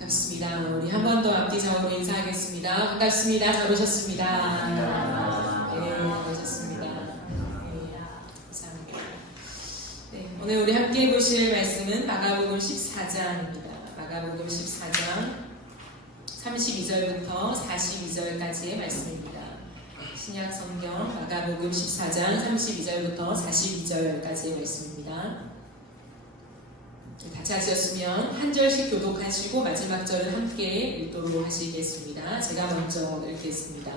반갑습니다. 우리 한 번 더 앞뒤 좌우로 인사하겠습니다. 반갑습니다. 잘 오셨습니다. 네, 오셨습니다. 네, 감사합니다. 네, 오늘 우리 함께 보실 말씀은 마가복음 14장입니다. 마가복음 14장 32절부터 42절까지의 말씀입니다. 신약 성경 마가복음 14장 32절부터 42절까지의 말씀입니다. 같이 하셨으면 한 절씩 교독하시고 마지막 절은 함께 읽도록 하시겠습니다. 제가 먼저 읽겠습니다.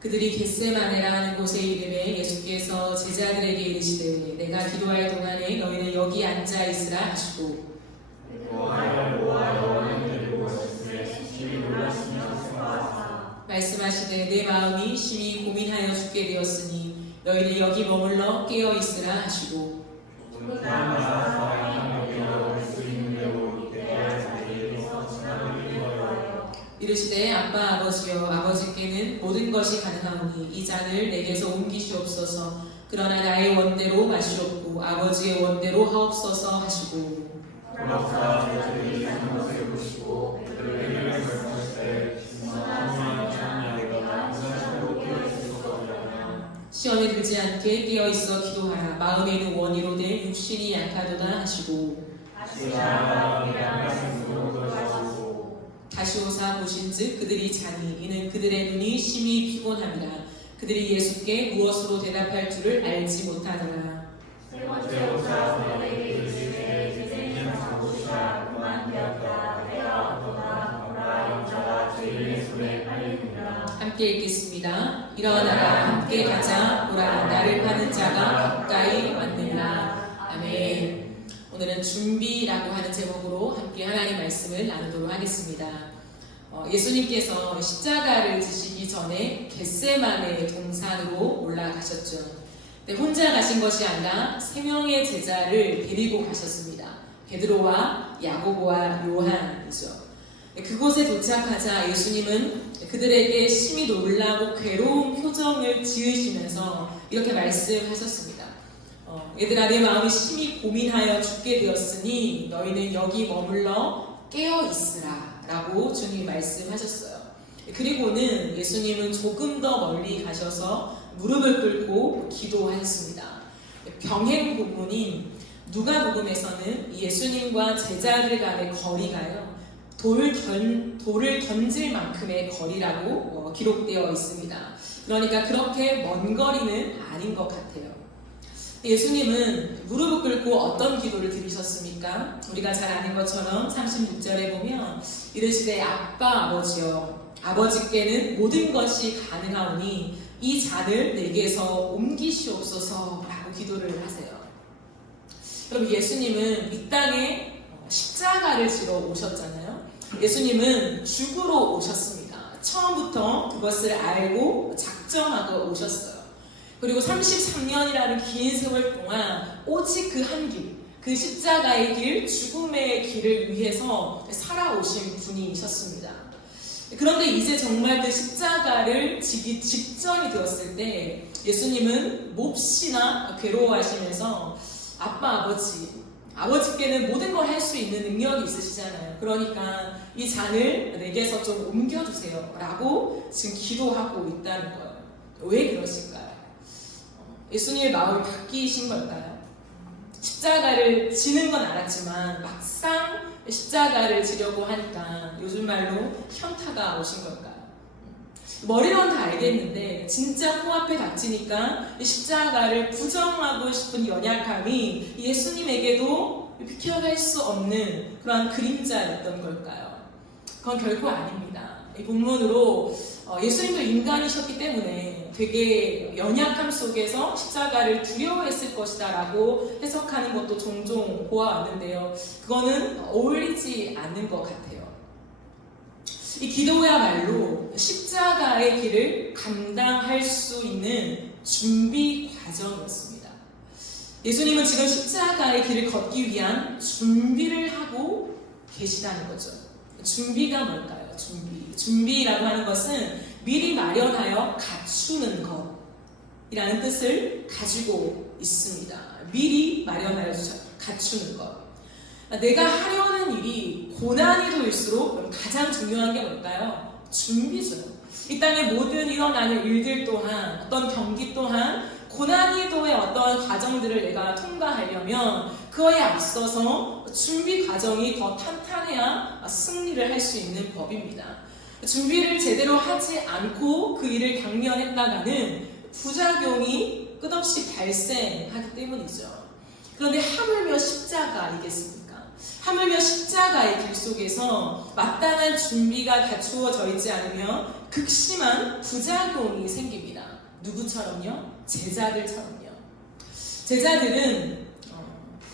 그들이 겟세마네라 하는 곳에 이르매 예수께서 제자들에게 이르시되 내가 기도할 동안에 너희는 여기 앉아 있으라 하시고 말씀하시되 내 마음이 심히 고민하여 죽게 되었으니 너희는 여기 머물러 깨어 있으라 하시고 이르시되 아빠 아버지여 아버지께는 모든 것이 가능하오니 이 잔을 내게서 옮기시옵소서. 그러나 나의 원대로 마시옵고 아버지의 원대로 하옵소서 하시고 시험에 들지 않게 깨어있어 기도하라. 마음에는 원이로되 육신이 약하도다 하시고 다시 오사 보신즉 그들이 자니 이는 그들의 눈이 심히 피곤함이라. 그들이 예수께 무엇으로 대답할 줄을 알지 못하더라. 함께 읽겠습니다. 일어나라 함께 가자 보라 나를 파는 자가 가까이 왔느니라. 아멘. 오늘은 준비라고 하는 제목으로 함께 하나님 말씀을 나누도록 하겠습니다. 예수님께서 십자가를 지시기 전에 겟세마네 동산으로 올라가셨죠. 혼자 가신 것이 아니라 세 명의 제자를 데리고 가셨습니다. 베드로와 야고보와 요한이죠. 그곳에 도착하자 예수님은 그들에게 심히 놀라고 괴로운 표정을 지으시면서 이렇게 말씀하셨습니다. 얘들아 내 마음이 심히 고민하여 죽게 되었으니 너희는 여기 머물러 깨어있으라 라고 주님이 말씀하셨어요. 그리고는 예수님은 조금 더 멀리 가셔서 무릎을 꿇고 기도하셨습니다. 병행 본문인 누가복음에서는 예수님과 제자들 간의 거리가요 돌을 던질 만큼의 거리라고 기록되어 있습니다. 그러니까 그렇게 먼 거리는 아닌 것 같아요. 예수님은 무릎을 꿇고 어떤 기도를 드리셨습니까? 우리가 잘 아는 것처럼 36절에 보면 이르시되 아빠 아버지여 아버지께는 모든 것이 가능하오니 이 잔을 내게서 옮기시옵소서 라고 기도를 하세요. 여러분 예수님은 이 땅에 십자가를 지러 오셨잖아요. 예수님은 죽으러 오셨습니다. 처음부터 그것을 알고 작정하고 오셨어요. 그리고 33년이라는 긴 세월 동안 오직 그 한 길, 그 십자가의 길, 죽음의 길을 위해서 살아오신 분이셨습니다. 그런데 이제 정말 그 십자가를 지기 직전이 되었을 때 예수님은 몹시나 괴로워하시면서 아빠 아버지께는 모든 걸 할 수 있는 능력이 있으시잖아요. 그러니까 이 잔을 내게서 좀 옮겨주세요 라고 지금 기도하고 있다는 거예요. 왜 그러실까요? 예수님의 마음이 바뀌신 걸까요? 십자가를 지는 건 알았지만 막상 십자가를 지려고 하니까 요즘 말로 현타가 오신 걸까요? 머리로는 다 알겠는데 진짜 코앞에 닥치니까 십자가를 부정하고 싶은 연약함이 예수님에게도 비켜갈 수 없는 그런 그림자였던 걸까요? 그건 결코 아닙니다. 이 본문으로 예수님도 인간이셨기 때문에 되게 연약함 속에서 십자가를 두려워했을 것이다 라고 해석하는 것도 종종 보아왔는데요. 그거는 어울리지 않는 것 같아요. 이 기도야말로 십자가의 길을 감당할 수 있는 준비 과정이었습니다. 예수님은 지금 십자가의 길을 걷기 위한 준비를 하고 계시다는 거죠. 준비가 뭘까요? 준비라고 하는 것은 미리 마련하여 갖추는 것이라는 뜻을 가지고 있습니다. 미리 마련하여 갖추는 것. 내가 하려는 일이 고난이 도일수록 가장 중요한 게 뭘까요? 준비죠. 이 땅의 모든 일어나는 일들 또한, 어떤 경기 또한 고난이도의 어떤 과정들을 내가 통과하려면 그거에 앞서서 준비 과정이 더 탄탄해야 승리를 할 수 있는 법입니다. 준비를 제대로 하지 않고 그 일을 당면했다가는 부작용이 끝없이 발생하기 때문이죠. 그런데 하물며 십자가이겠습니까? 하물며 십자가의 길 속에서 마땅한 준비가 갖추어져 있지 않으면 극심한 부작용이 생깁니다. 누구처럼요? 제자들처럼요. 제자들은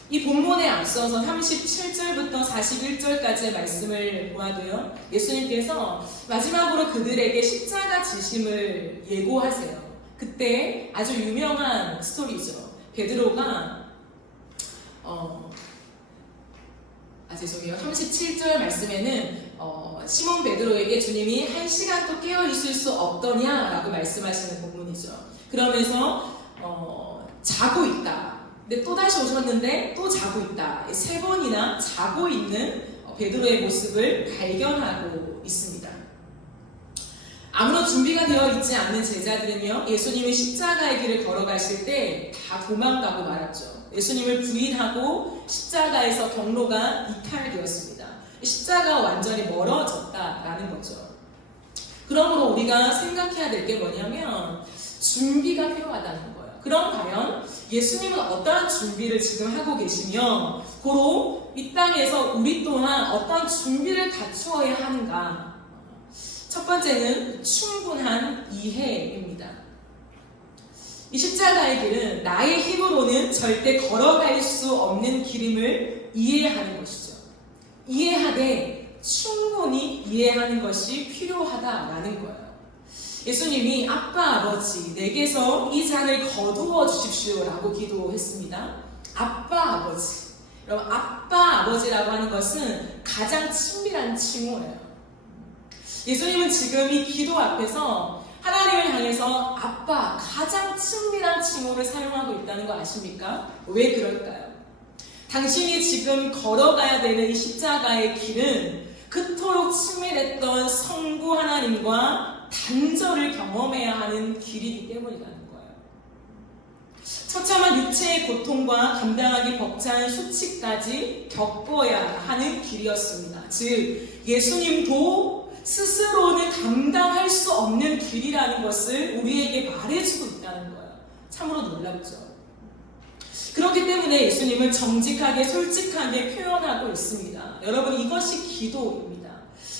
이 본문에 앞서서 37절부터 41절까지의 말씀을 보아도요, 예수님께서 마지막으로 그들에게 십자가 지심을 예고하세요. 그때 아주 유명한 스토리죠. 베드로가 37절 말씀에는 시몬 베드로에게 주님이 1시간 또 깨어 있을 수 없더냐 라고 말씀하시는 본문이죠. 그러면서 자고 있다. 근데 또 다시 오셨는데 또 자고 있다. 3번이나 자고 있는 베드로의 모습을 발견하고 있습니다. 아무런 준비가 되어 있지 않는 제자들은요, 예수님이 십자가의 길을 걸어가실 때 다 도망가고 말았죠. 예수님을 부인하고 십자가에서 경로가 이탈되었습니다. 십자가가 완전히 멀어졌다라는 거죠. 그러므로 우리가 생각해야 될 게 뭐냐면 준비가 필요하다는 거예요. 그럼 과연 예수님은 어떠한 준비를 지금 하고 계시며 고로 이 땅에서 우리 또한 어떤 준비를 갖추어야 하는가? 첫 번째는 충분한 이해입니다. 이 십자가의 길은 나의 힘으로는 절대 걸어갈 수 없는 길임을 이해하는 것이죠. 이해하되 충분히 이해하는 것이 필요하다라는 거예요. 예수님이 아빠 아버지 내게서 이 잔을 거두어 주십시오 라고 기도했습니다. 아빠 아버지. 여러분, 아빠 아버지라고 하는 것은 가장 친밀한 칭호예요. 예수님은 지금 이 기도 앞에서 하나님을 향해서 아빠, 가장 친밀한 칭호를 사용하고 있다는 거 아십니까? 왜 그럴까요? 당신이 지금 걸어가야 되는 이 십자가의 길은 그토록 친밀했던 성부 하나님과 단절을 경험해야 하는 길이기 때문이라는 거예요. 처참한 육체의 고통과 감당하기 벅찬 수치까지 겪어야 하는 길이었습니다. 즉, 예수님도 스스로는 감당할 수 없는 길이라는 것을 우리에게 말해주고 있다는 거예요. 참으로 놀랍죠. 그렇기 때문에 예수님을 정직하게 솔직하게 표현하고 있습니다. 여러분, 이것이 기도입니다.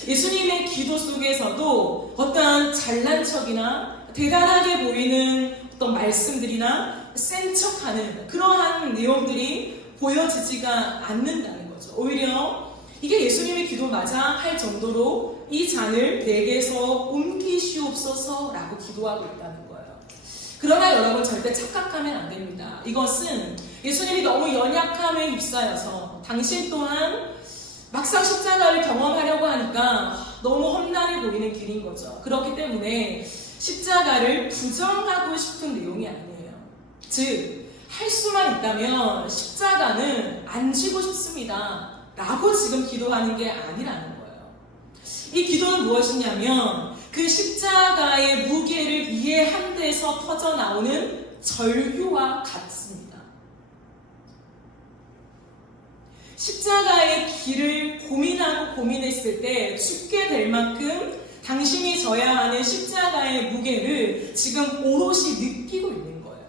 예수님의 기도 속에서도 어떠한 잘난 척이나 대단하게 보이는 어떤 말씀들이나 센 척하는 그러한 내용들이 보여지지가 않는다는 거죠. 오히려 이게 예수님의 기도 맞아 할 정도로 이 잔을 내게서 옮기시옵소서 라고 기도하고 있다는 거예요. 그러나 여러분, 절대 착각하면 안 됩니다. 이것은 예수님이 너무 연약함에 휩싸여서 당신 또한 막상 십자가를 경험하려고 하니까 너무 험난해 보이는 길인 거죠. 그렇기 때문에 십자가를 부정하고 싶은 내용이 아니에요. 즉, 할 수만 있다면 십자가는 안 지고 싶습니다 라고 지금 기도하는 게 아니라는 거예요. 이 기도는 무엇이냐면 그 십자가의 무게를 이해한 데서 터져나오는 절규와 같습니다. 십자가의 길을 고민하고 고민했을 때 죽게 될 만큼 당신이 져야 하는 십자가의 무게를 지금 오롯이 느끼고 있는 거예요.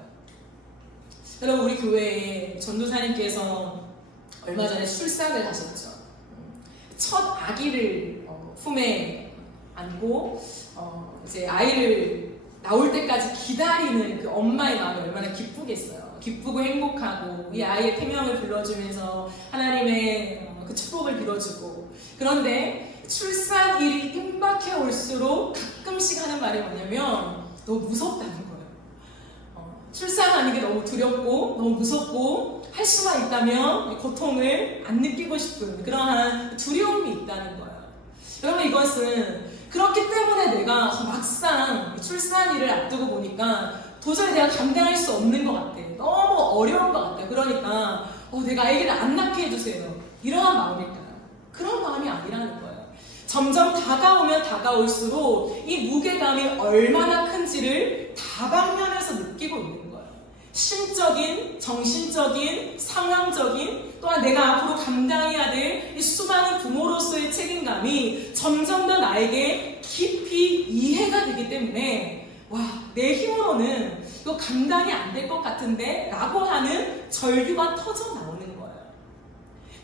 여러분, 우리 교회에 전도사님께서 얼마 전에 출산을 하셨죠. 첫 아기를 품에 안고 이제 아이를 나올 때까지 기다리는 그 엄마의 마음이 얼마나 기쁘겠어요. 기쁘고 행복하고 이 아이의 태명을 불러주면서 하나님의 그 축복을 빌어주고. 그런데 출산일이 임박해 올수록 가끔씩 하는 말이 뭐냐면 너무 무섭다는 거예요. 출산하는 게 너무 두렵고 너무 무섭고 할 수만 있다면 고통을 안 느끼고 싶은 그러한 두려움이 있다는 거예요. 여러분, 이것은 그렇기 때문에 내가 막상 출산일을 앞두고 보니까 도저히 내가 감당할 수 없는 것 같아. 너무 어려운 것 같아. 그러니까 내가 아기를 안 낳게 해주세요. 이러한 마음일까요? 그런 마음이 아니라는 거예요. 점점 다가오면 다가올수록 이 무게감이 얼마나 큰지를 다방면에서 느끼고 있는 거예요. 심적인, 정신적인, 상황적인, 또한 내가 앞으로 감당해야 될 이 수많은 부모로서의 책임감이 점점 더 나에게 깊이 이해가 되기 때문에 와, 내 힘으로는 이거 감당이 안 될 것 같은데 라고 하는 절규가 터져 나오는 거예요.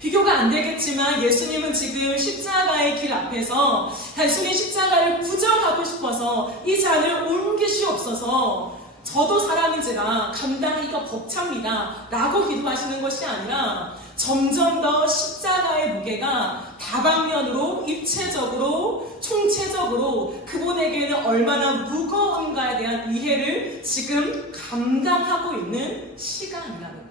비교가 안 되겠지만 예수님은 지금 십자가의 길 앞에서 단순히 십자가를 부정하고 싶어서 이 잔을 옮기시옵소서, 저도 사람인지라 감당하기가 벅찹니다 라고 기도하시는 것이 아니라 점점 더 십자가의 무게가 다방면으로, 입체적으로, 총체적으로 그분에게는 얼마나 무거운가에 대한 이해를 지금 감당하고 있는 시간이라는 거예요.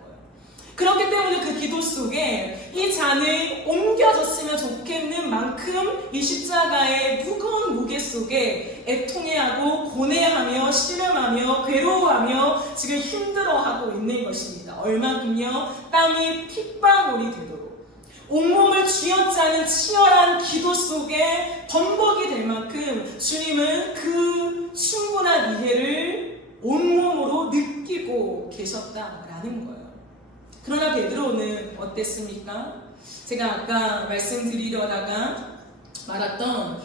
그렇기 때문에 그 기도 속에 이 잔이 옮겨졌으면 좋겠는 만큼 이 십자가의 무거운 무게 속에 애통해하고 고뇌하며 씨름하며 괴로워하며 지금 힘들어하고 있는 것입니다. 얼만큼요? 땀이 핏방울이 되도록 온몸을 쥐어짜는 치열한 기도 속에 범벅이 될 만큼 주님은 그 충분한 이해를 온몸으로 느끼고 계셨다라는 거예요. 그러나 베드로는 어땠습니까? 제가 아까 말씀드리려다가 말았던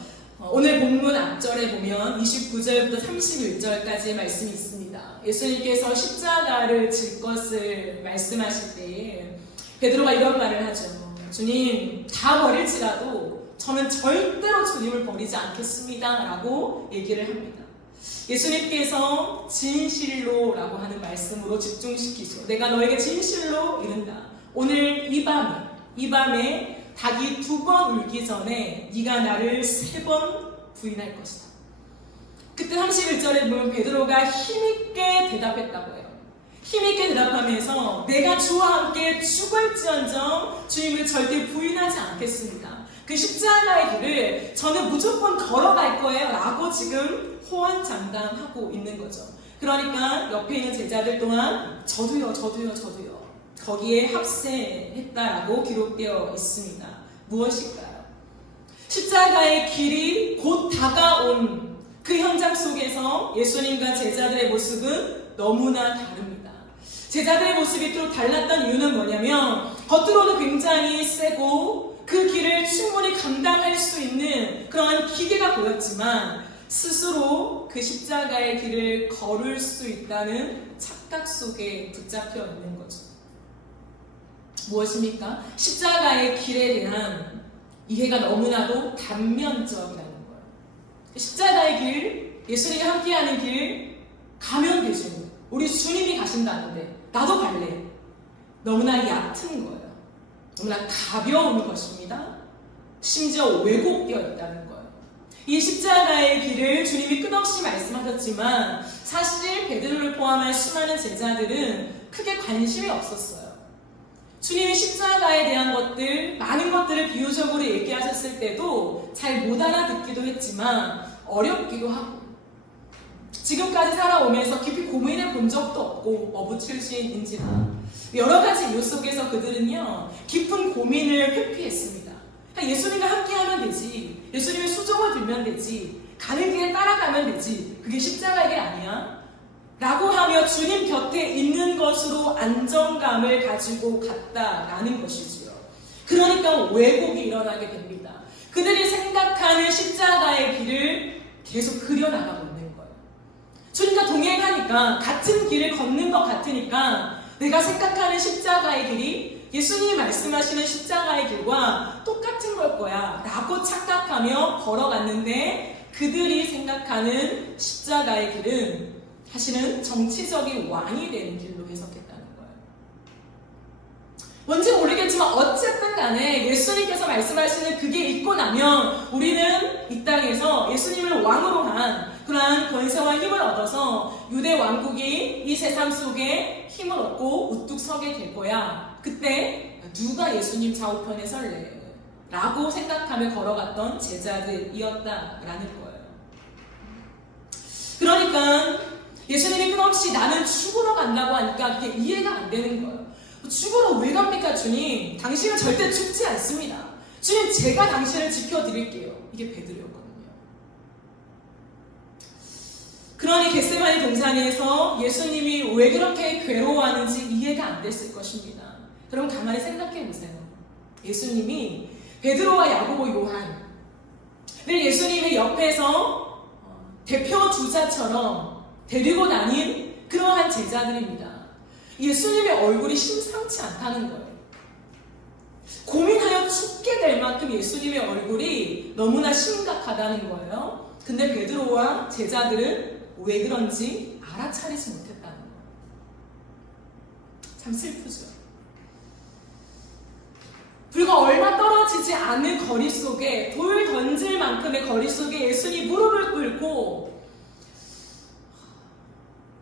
오늘 본문 앞절에 보면 29절부터 31절까지의 말씀이 있습니다. 예수님께서 십자가를 질 것을 말씀하실 때에 베드로가 이런 말을 하죠. 주님, 다 버릴지라도 저는 절대로 주님을 버리지 않겠습니다 라고 얘기를 합니다. 예수님께서 진실로라고 하는 말씀으로 집중시키죠. 내가 너에게 진실로 이른다. 오늘 이 밤에 닭이 2번 울기 전에 네가 나를 3번 부인할 것이다. 그때 31절에 보면 베드로가 힘있게 대답했다고 해요. 힘있게 대답하면서 내가 주와 함께 죽을지언정 주님을 절대 부인하지 않겠습니다. 그 십자가의 길을 저는 무조건 걸어갈 거예요 라고 지금 호언장담하고 있는 거죠. 그러니까 옆에 있는 제자들 또한 저도요 거기에 합세했다라고 기록되어 있습니다. 무엇일까요? 십자가의 길이 곧 다가온 그 현장 속에서 예수님과 제자들의 모습은 너무나 다릅니다. 제자들의 모습이 또 달랐던 이유는 뭐냐면 겉으로는 굉장히 세고 그 길을 충분히 감당할 수 있는 그러한 기계가 보였지만 스스로 그 십자가의 길을 걸을 수 있다는 착각 속에 붙잡혀 있는 거죠. 무엇입니까? 십자가의 길에 대한 이해가 너무나도 단면적이라는 거예요. 십자가의 길, 예수님이 함께하는 길 가면 되죠. 우리 주님이 가신다는데 나도 갈래. 너무나 얕은 거예요. 너무나 가벼운 것입니다. 심지어 왜곡되어 있다는 거예요. 이 십자가의 길을 주님이 끝없이 말씀하셨지만 사실 베드로를 포함한 수많은 제자들은 크게 관심이 없었어요. 주님이 십자가에 대한 것들, 많은 것들을 비유적으로 얘기하셨을 때도 잘 못 알아듣기도 했지만 어렵기도 하고 지금까지 살아오면서 깊이 고민해 본 적도 없고 어부 출신인지라 여러 가지 이유 속에서 그들은요 깊은 고민을 회피했습니다. 예수님과 함께하면 되지, 예수님의 수종을 들면 되지, 가는 길에 따라가면 되지, 그게 십자가의 길 아니야? 라고 하며 주님 곁에 있는 것으로 안정감을 가지고 갔다라는 것이지요. 그러니까 왜곡이 일어나게 됩니다. 그들이 생각하는 십자가의 길을 계속 그려나가고 있는 거예요. 주님과 동행하니까 같은 길을 걷는 것 같으니까 내가 생각하는 십자가의 길이 예수님이 말씀하시는 십자가의 길과 똑같은 걸 거야 라고 착각하며 걸어갔는데 그들이 생각하는 십자가의 길은 사실은 정치적인 왕이 되는 길로 해석했다는 거예요. 뭔지 모르겠지만 어쨌든 간에 예수님께서 말씀하시는 그게 있고 나면 우리는 이 땅에서 예수님을 왕으로 한 그러한 권세와 힘을 얻어서 유대 왕국이 이 세상 속에 힘을 얻고 우뚝 서게 될 거야. 그때 누가 예수님 좌우편에 설래? 라고 생각하며 걸어갔던 제자들이었다라는 거예요. 그러니까 예수님이 끝없이 나는 죽으러 간다고 하니까 그게 이해가 안 되는 거예요. 죽으러 왜 갑니까 주님? 당신은 절대 죽지 않습니다. 주님, 제가 당신을 지켜드릴게요. 이게 베드로였거든요. 그러니 겟세마네 동산에서 예수님이 왜 그렇게 괴로워하는지 이해가 안 됐을 것입니다. 그럼 가만히 생각해 보세요. 예수님이 베드로와 야고보, 요한, 늘 예수님의 옆에서 대표 주자처럼 데리고 다닌 그러한 제자들입니다. 예수님의 얼굴이 심상치 않다는 거예요. 고민하여 죽게 될 만큼 예수님의 얼굴이 너무나 심각하다는 거예요. 근데 베드로와 제자들은 왜 그런지 알아차리지 못했다는 거예요. 참 슬프죠. 불과 얼마 떨어지지 않는 거리 속에, 돌 던질 만큼의 거리 속에 예수님이 무릎을 꿇고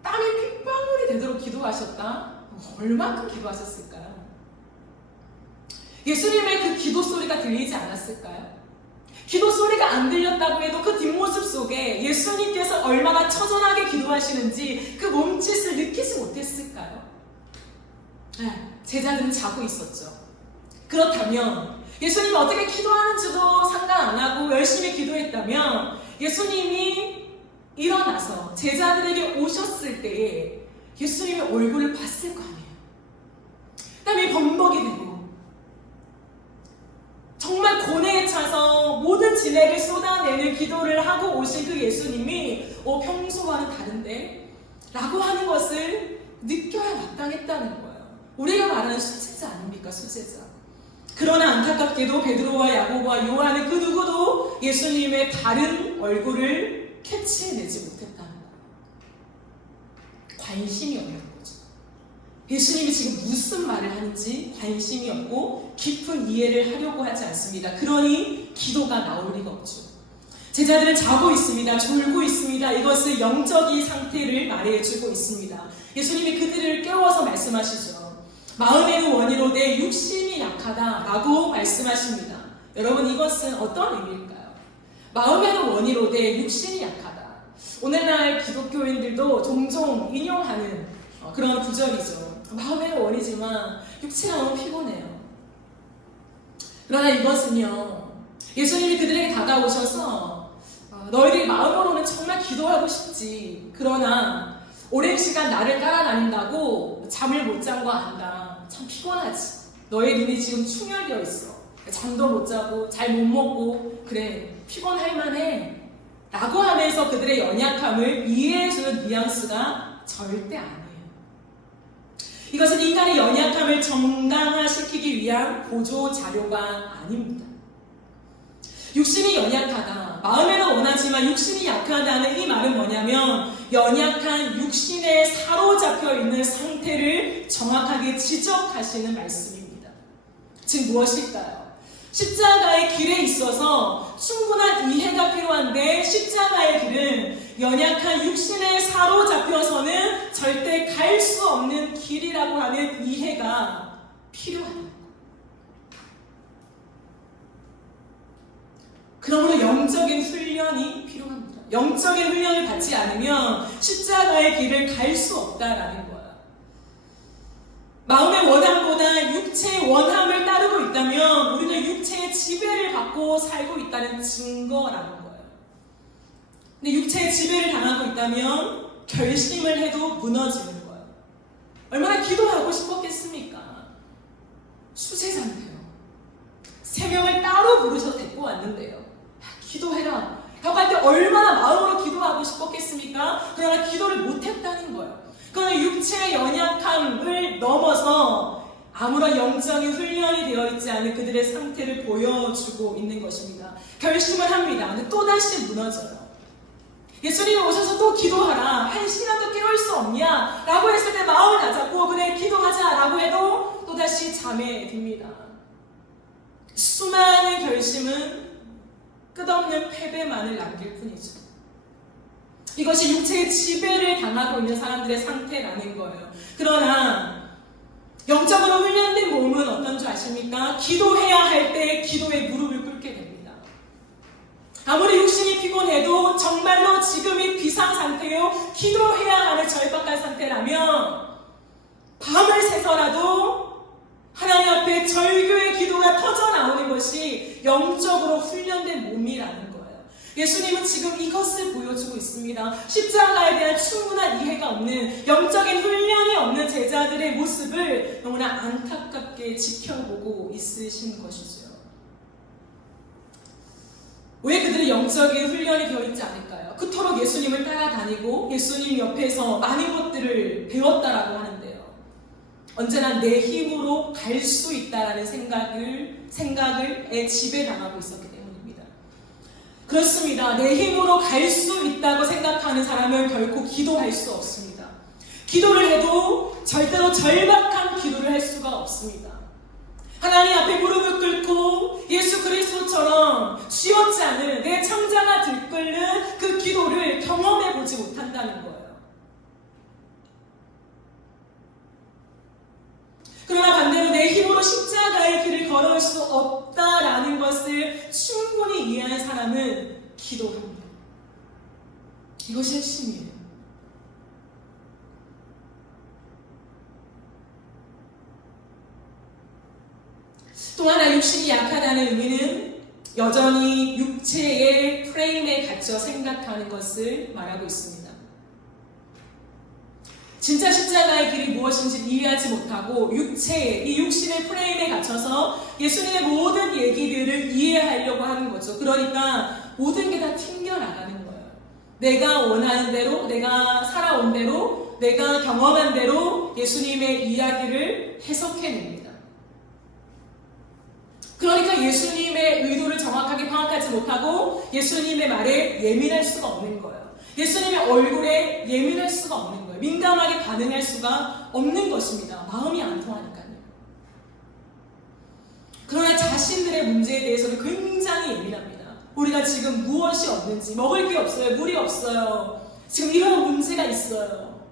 땀이 핏방울이 되도록 기도하셨다? 얼마큼 기도하셨을까요? 예수님의 그 기도 소리가 들리지 않았을까요? 기도 소리가 안 들렸다고 해도 그 뒷모습 속에 예수님께서 얼마나 처절하게 기도하시는지 그 몸짓을 느끼지 못했을까요? 제자들은 자고 있었죠. 그렇다면 예수님이 어떻게 기도하는지도 상관 안 하고 열심히 기도했다면 예수님이 일어나서 제자들에게 오셨을 때에 예수님의 얼굴을 봤을 거 아니에요. 땀이 범벅이 되고 정말 고뇌에 차서 모든 진액을 쏟아내는 기도를 하고 오신 그 예수님이 평소와는 다른데? 라고 하는 것을 느껴야 마땅했다는 거예요. 우리가 말하는 수제자 아닙니까? 수제자. 그러나 안타깝게도 베드로와 야고보와 요한은 그 누구도 예수님의 다른 얼굴을 캐치해내지 못했다는 거예요. 관심이 없는 거죠. 예수님이 지금 무슨 말을 하는지 관심이 없고 깊은 이해를 하려고 하지 않습니다. 그러니 기도가 나올 리가 없죠. 제자들은 자고 있습니다. 졸고 있습니다. 이것을 영적인 상태를 말해주고 있습니다. 예수님이 그들을 깨워서 말씀하시죠. 마음에는 원이로되 육신이 약하다라고 말씀하십니다. 여러분, 이것은 어떤 의미일까요? 마음에는 원이로되 육신이 약하다. 오늘날 기독교인들도 종종 인용하는 그런 구절이죠. 마음에는 원이지만 육체가 너무 피곤해요. 그러나 이것은요, 예수님이 그들에게 다가오셔서 너희들이 마음으로는 정말 기도하고 싶지. 그러나 오랜 시간 나를 따라다닌다고 잠을 못 잔 거 안다. 참 피곤하지. 너의 눈이 지금 충혈되어 있어. 잠도 못 자고 잘 못 먹고 그래, 피곤할 만해 라고 하면서 그들의 연약함을 이해해주는 뉘앙스가 절대 아니에요. 이것은 인간의 연약함을 정당화시키기 위한 보조 자료가 아닙니다. 육신이 연약하다, 마음에는 원하지만 육신이 약하다는 이 말은 뭐냐면 연약한 육신에 사로잡혀 있는 상태를 정확하게 지적하시는 말씀입니다. 즉 무엇일까요? 십자가의 길에 있어서 충분한 이해가 필요한데 십자가의 길은 연약한 육신에 사로잡혀서는 절대 갈 수 없는 길이라고 하는 이해가 필요하다. 그러므로 영적인 훈련이 필요합니다. 영적인 훈련을 받지 않으면 십자가의 길을 갈 수 없다라는 거예요. 마음의 원함보다 육체의 원함을 따르고 있다면 우리는 육체의 지배를 받고 살고 있다는 증거라는 거예요. 근데 육체의 지배를 당하고 있다면 결심을 해도 무너지는 거예요. 얼마나 기도하고 싶었겠습니까? 수제자인데요. 3명을 따로 부르셔서 데리고 왔는데요. 기도해라 라고 할 때 얼마나 마음으로 기도하고 싶었겠습니까? 그러나 기도를 못했다는 거예요. 그러나 육체의 연약함을 넘어서 아무런 영적인 훈련이 되어 있지 않은 그들의 상태를 보여주고 있는 것입니다. 결심을 합니다. 근데 또다시 무너져요. 예수님이 오셔서 또 기도하라, 1시간도 깨울 수 없냐? 라고 했을 때 마음을 다잡고 그래 기도하자 라고 해도 또다시 잠에 듭니다. 수많은 결심은 끝없는 패배만을 남길 뿐이죠. 이것이 육체의 지배를 당하고 있는 사람들의 상태라는 거예요. 그러나 영적으로 훈련된 몸은 어떤 줄 아십니까? 기도해야 할 때 기도에 무릎을 꿇게 됩니다. 아무리 육신이 피곤해도 정말로 지금이 비상 상태요, 기도해야 하는 절박한 상태라면 밤을 새서라도 하나님 앞에 절규의 기도가 터져 나오는 것이 영적으로 훈련된 몸이라는 거예요. 예수님은 지금 이것을 보여주고 있습니다. 십자가에 대한 충분한 이해가 없는, 영적인 훈련이 없는 제자들의 모습을 너무나 안타깝게 지켜보고 있으신 것이죠. 왜 그들이 영적인 훈련이 되어 있지 않을까요? 그토록 예수님을 따라다니고 예수님 옆에서 많은 것들을 배웠다라고 하는데요. 언제나 내 힘으로 갈 수 있다라는 생각을 지배당하고 있었기 때문입니다. 그렇습니다. 내 힘으로 갈 수 있다고 생각하는 사람은 결코 기도할 수 없습니다. 기도를 해도 절대로 절박한 기도를 할 수가 없습니다. 하나님 앞에 무릎을 꿇고 예수 그리스도처럼 쉬었지 않은 내 창자가 들끓는 그 기도를 경험해보지 못한다는 거예요. 그러나 반대로 내 힘으로 십자가의 길을 걸어올 수 없다라는 것을 충분히 이해한 사람은 기도합니다. 이것이 핵심이에요. 또 하나 육신이 약하다는 의미는 여전히 육체의 프레임에 갇혀 생각하는 것을 말하고 있습니다. 진짜 십자가의 길이 무엇인지 이해하지 못하고 이 육신의 프레임에 갇혀서 예수님의 모든 얘기들을 이해하려고 하는 거죠. 그러니까 모든 게 다 튕겨나가는 거예요. 내가 원하는 대로, 내가 살아온 대로, 내가 경험한 대로 예수님의 이야기를 해석해냅니다. 그러니까 예수님의 의도를 정확하게 파악하지 못하고 예수님의 말에 예민할 수가 없는 거예요. 예수님의 얼굴에 예민할 수가 없는 거예요. 민감하게 반응할 수가 없는 것입니다. 마음이 안 통하니까요. 그러나 자신들의 문제에 대해서는 굉장히 예민합니다. 우리가 지금 무엇이 없는지, 먹을 게 없어요, 물이 없어요, 지금 이런 문제가 있어요,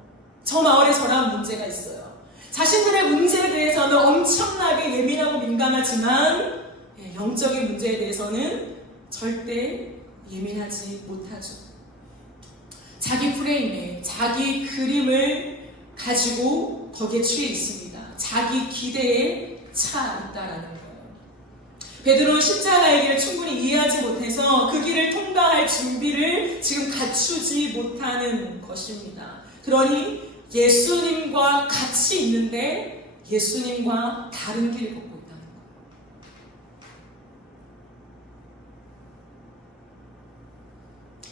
저 마을에 저런 문제가 있어요. 자신들의 문제에 대해서는 엄청나게 예민하고 민감하지만 영적인 문제에 대해서는 절대 예민하지 못하죠. 자기 프레임에 자기 그림을 가지고 거기에 취해 있습니다. 자기 기대에 차 있다라는 거예요. 베드로는 십자가의 길을 충분히 이해하지 못해서 그 길을 통과할 준비를 지금 갖추지 못하는 것입니다. 그러니 예수님과 같이 있는데 예수님과 다른 길을 걷고 있다는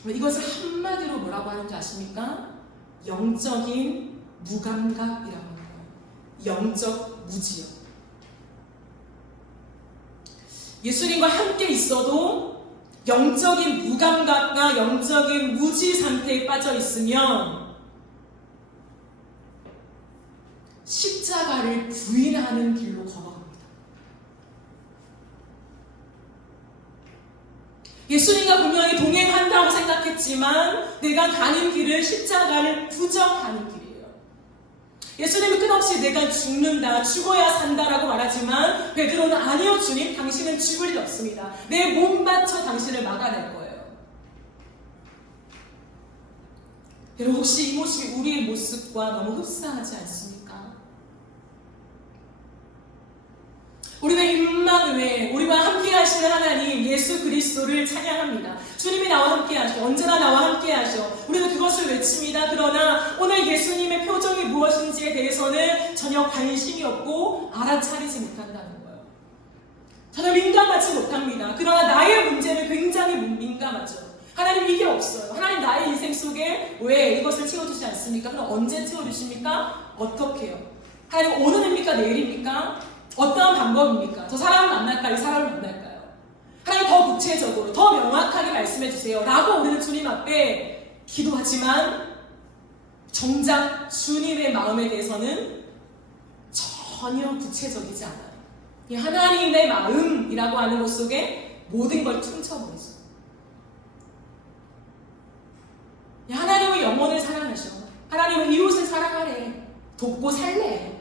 거예요. 이것을 한마디로 뭐라고 하는지 아십니까? 영적인 무감각이라고 하는 거예요. 영적 무지요. 예수님과 함께 있어도 영적인 무감각과 영적인 무지 상태에 빠져 있으면 십자가를 부인하는 길로 걸어갑니다. 예수님과 분명히 동행한다고 생각했지만 내가 가는 길은 십자가를 부정하는 길이에요. 예수님은 끝없이 내가 죽는다, 죽어야 산다라고 말하지만 베드로는 아니요 주님, 당신은 죽을 일 없습니다. 내 몸 바쳐 당신을 막아낼 거예요. 여러분 혹시 이 모습이 우리의 모습과 너무 흡사하지 않습니까? 우리는 임마누엘, 우리와 함께 하시는 하나님 예수 그리스도를 찬양합니다. 주님이 나와 함께 하셔, 언제나 나와 함께 하셔. 우리는 그것을 외칩니다. 그러나 오늘 예수님의 표정이 무엇인지에 대해서는 전혀 관심이 없고 알아차리지 못한다는 거예요. 전혀 민감하지 못합니다. 그러나 나의 문제는 굉장히 민감하죠. 하나님 이게 없어요. 하나님 나의 인생 속에 왜 이것을 채워주지 않습니까? 그럼 언제 채워주십니까? 어떻게 해요? 하나님 오늘입니까? 내일입니까? 어떠한 방법입니까? 저 사람을 만날까요? 이 사람을 만날까요? 하나님 더 구체적으로, 더 명확하게 말씀해 주세요. 라고 우리는 주님 앞에 기도하지만 정작 주님의 마음에 대해서는 전혀 구체적이지 않아요. 이 하나님의 마음이라고 하는 것 속에 모든 걸 퉁쳐버리죠. 하나님은 영혼을 사랑하셔. 하나님은 이웃을 사랑하래. 돕고 살래.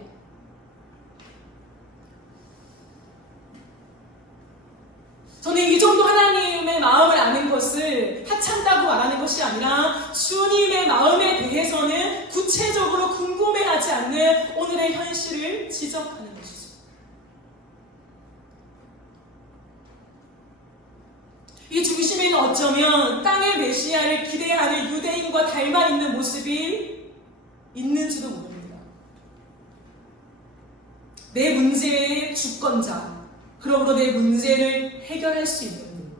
저는 이 정도 하나님의 마음을 아는 것을 하찮다고 말하는 것이 아니라 주님의 마음에 대해서는 구체적으로 궁금해하지 않는 오늘의 현실을 지적하는 것이죠. 어쩌면 땅의 메시아를 기대하는 유대인과 닮아 있는 모습이 있는지도 모릅니다. 내 문제의 주권자, 그러므로 내 문제를 해결할 수 있는 분.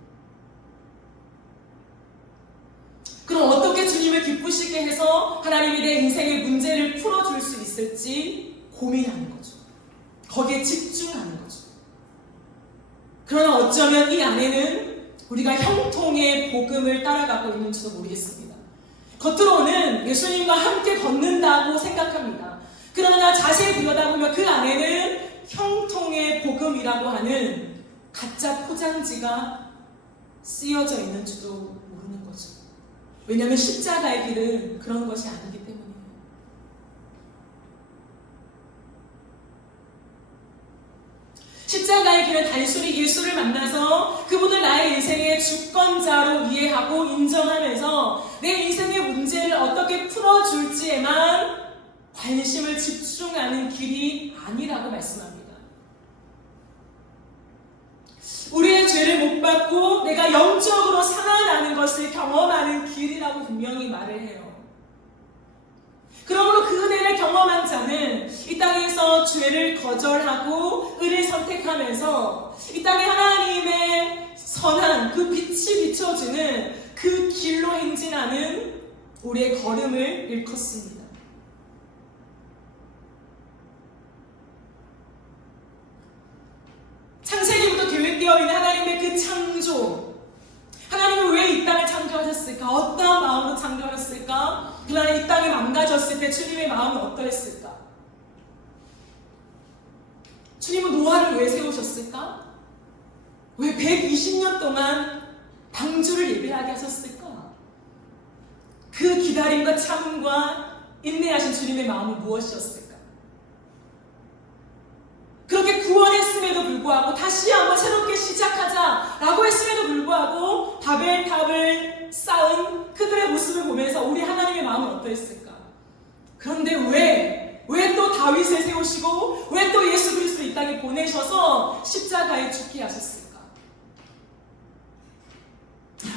그럼 어떻게 주님을 기쁘시게 해서 하나님이 내 인생의 문제를 풀어줄 수 있을지 고민하는 거죠. 거기에 집중하는 거죠. 그러나 어쩌면 이 안에는 우리가 형통의 복음을 따라가고 있는지도 모르겠습니다. 겉으로는 예수님과 함께 걷는다고 생각합니다. 그러나 자세히 들여다보면 그 안에는 형통의 복음이라고 하는 가짜 포장지가 쓰여져 있는지도 모르는 거죠. 왜냐하면 십자가의 길은 그런 것이 아니기 때문이에요. 십자가의 길은 단순히 예수를 만나서 그분을 나의 인생의 주권자로 이해하고 인정하면서 내 인생의 문제를 어떻게 풀어줄지에만 관심을 집중하는 길이 아니라고 말씀합니다. 우리의 죄를 못 받고 내가 영적으로 살아나는 것을 경험하는 길이라고 분명히 말을 해요. 그러므로 그 은혜를 경험한 자는 이 땅에서 죄를 거절하고 의를 선택하면서 이 땅에 하나님의 선한 그 빛이 비춰지는 그 길로 행진하는 우리의 걸음을 일컫습니다. 창세기부터 계획되어 있는 하나님의 그 창조, 하나님은 왜 이 땅을 창조하셨을까? 어떠한 마음으로 창조하셨을까? 그러나 이 땅이 망가졌을 때 주님의 마음은 어떠했을까? 주님은 노아를 왜 세우셨을까? 왜 120년 동안 방주를 예배하게 하셨을까? 그 기다림과 참음과 인내하신 주님의 마음은 무엇이었을까? 그렇게 구원했음에도 불구하고 다시 한번 새롭게 시작하자라고 했음에도 불구하고 바벨탑을 쌓은 그들의 모습을 보면서 우리 하나님의 마음은 어떠했을까? 그런데 왜 또 다윗을 세우시고 왜 또 예수 그리스도를 이 땅에 보내셔서 십자가에 죽게 하셨을까?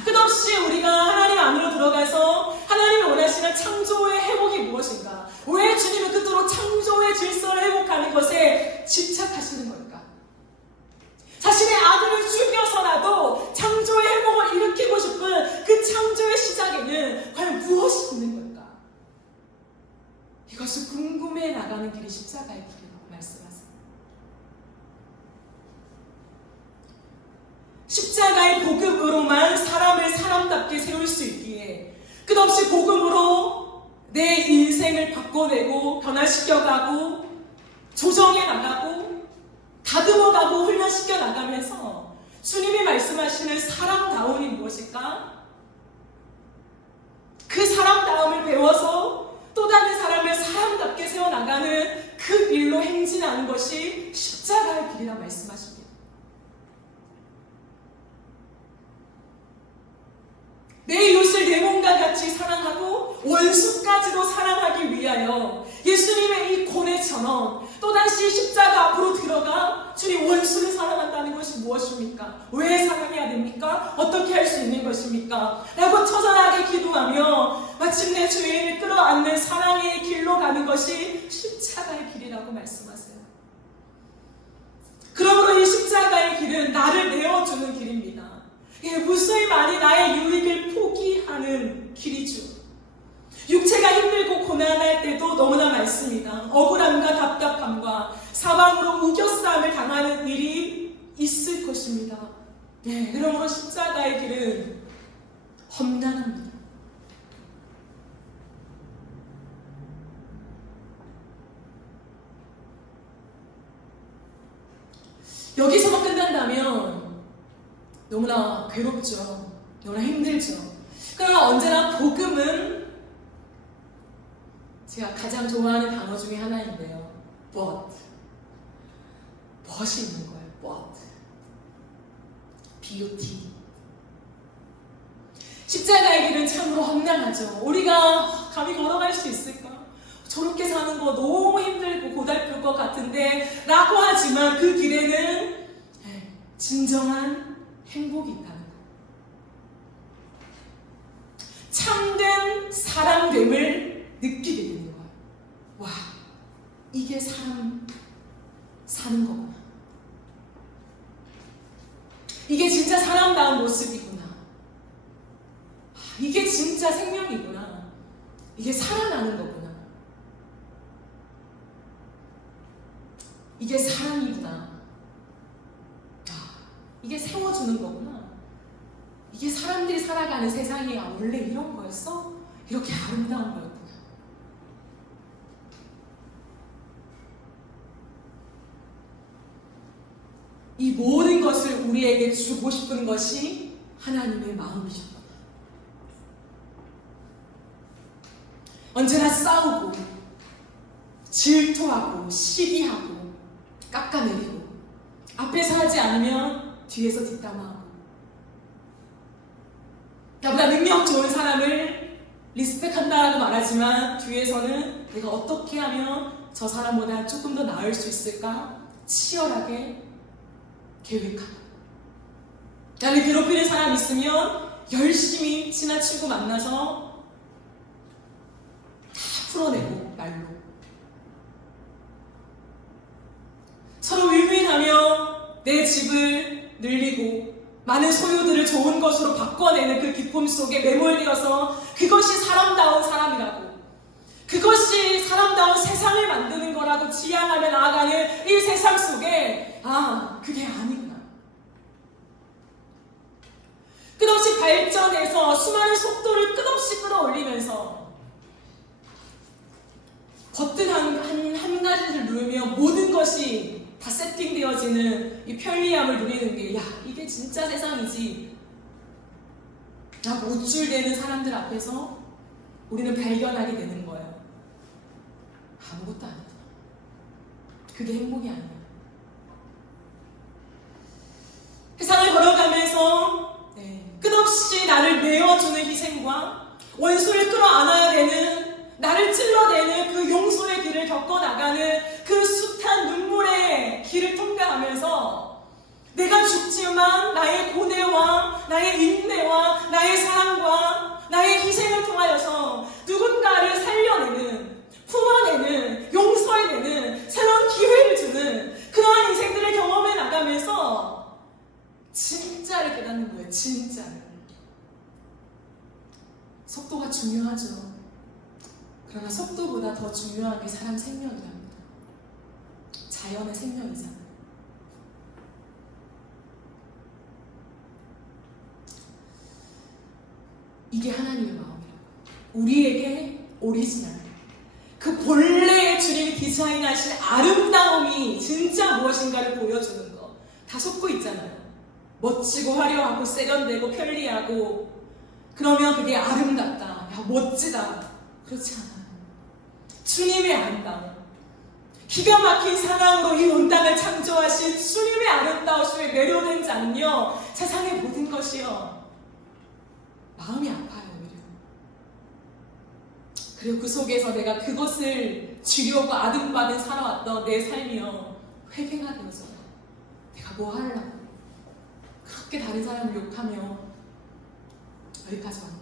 끝없이 우리가 하나님 안으로 들어가서 하나님이 원하시는 창조의 회복이 무엇인가? 왜 주님은 그토록 창조의 질서를 회복하는 것에 집착하시는 걸까? 자신의 아들을 죽여서라도 창조의 회복을 일으키고 싶은 그 창조의 시작에는 과연 무엇이 있는 걸까? 이것을 궁금해 나가는 길이 십자가의 길이라고 말씀하세요. 십자가의 복음으로만 사람을 사람답게 세울 수 있기에 끝없이 복음으로 내 인생을 바꿔내고 변화시켜가고 조정해 나가고 다듬어가고 훈련시켜 나가면서 주님이 말씀하시는 사람다움이 무엇일까? 그 사람다움을 배워서 또 다른 사람을 사람답게 세워나가는 그 일로 행진하는 것이 십자가의 길이라 말씀하십니다. 내 이웃을 내 몸과 같이 사랑하고 원수까지도 사랑하기 위하여 예수님의 이 고뇌처럼 또다시 십자가 앞으로 들어가 주님 원수를 사랑한다는 것이 무엇입니까? 왜 사랑해야 됩니까? 어떻게 할 수 있는 것입니까? 라고 처절하게 기도하며 마침내 죄인을 끌어안는 사랑의 길로 가는 것이 십자가의 길이라고 말씀하세요. 그러므로 이 십자가의 길은 나를 내어주는 길입니다. 무수히 많이 나의 유익을 포기하는 길이죠. 육체가 힘들고 고난할 때도 너무나 많습니다. 억울함과 답답함과 사방으로 우겨싸움을 당하는 일이 있을 것입니다. 그러므로 십자가의 길은 험난합니다. 여기서만 끝난다면 너무나 괴롭죠. 너무나 힘들죠. 그러나 언제나 복음은 제가 가장 좋아하는 단어 중에 하나인데요. but. 벗이 있는 거예요. but. beauty. 십자가의 길은 참으로 험난하죠. 우리가 감히 걸어갈 수 있을까? 저렇게 사는 거 너무 힘들고 고달플 것 같은데 라고 하지만 그 길에는 진정한 행복이 있다는 거. 사람됨을 느끼게 되는 거예요. 와, 이게 사람 사는 거구나. 이게 진짜 사람다운 모습이구나. 이게 진짜 생명이구나. 이게 살아나는 거구나. 이게 사랑이구나. 이게 세워주는 거구나. 이게 사람들이 살아가는 세상이 원래 이런 거였어? 이렇게 아름다운 거였구나. 이 모든 것을 우리에게 주고 싶은 것이 하나님의 마음이셨구나. 언제나 싸우고 질투하고 시기하고 깎아내리고 앞에서 하지 않으면 뒤에서 뒷담화하고 나보다 능력 좋은 사람을 리스펙한다라고 말하지만 뒤에서는 내가 어떻게 하면 저 사람보다 조금 더 나을 수 있을까 치열하게 계획하고 나를 괴롭히는 사람 있으면 열심히 지나치고 만나서 다 풀어내고 말로 서로 윈윈하며 내 집을 늘리고 많은 소유들을 좋은 것으로 바꿔내는 그 기쁨 속에 매몰되어서 그것이 사람다운 사람이라고 그것이 사람다운 세상을 만드는 거라고 지향하며 나아가는 이 세상 속에 그게 아니구나. 끝없이 발전해서 수많은 속도를 끝없이 끌어올리면서 버튼 한 가지를 누르며 모든 것이 다 세팅되어지는 이 편리함을 누리는 게 이게 진짜 세상이지 라고 우쭐대는 사람들 앞에서 우리는 발견하게 되는 거예요. 아무것도 아니다. 그게 행복이 아니야. 세상을 걸어가면서 끝없이 나를 메워주는 희생과 원수를 끌어안아야 되는 나를 찔러대는 그 용서의 길을 겪어나가는 그 숱한 눈물의 길을 통과하면서 내가 죽지만 나의 고뇌와 나의 인내와 나의 사랑과 나의 희생을 통하여서 누군가를 살려내는 품어내는 용서해내는 새로운 기회를 주는 그러한 인생들을 경험해 나가면서 진짜를 깨닫는 거예요. 진짜를. 속도가 중요하죠. 그러나 속도보다 더 중요한 게 사람 생명이랍니다. 자연의 생명이잖아요. 이게 하나님의 마음이라고. 우리에게 오리지널. 그 본래의 주님이 디자인하신 아름다움이 진짜 무엇인가를 보여주는 거. 다 속고 있잖아요. 멋지고 화려하고 세련되고 편리하고 그러면 그게 아름답다. 멋지다. 그렇지 않아요. 주님의 아름다움. 기가 막힌 사랑으로 이 온 땅을 창조하신 주님의 아름다우심에 매료된 자는요. 세상의 모든 것이요. 마음이 아파요. 오히려. 그리고 그 속에서 내가 그것을 주려고 아등바등 살아왔던 내 삶이요. 회개가 되어져요. 내가 뭐 하려고. 그렇게 다른 사람을 욕하며 여기까지 왔나.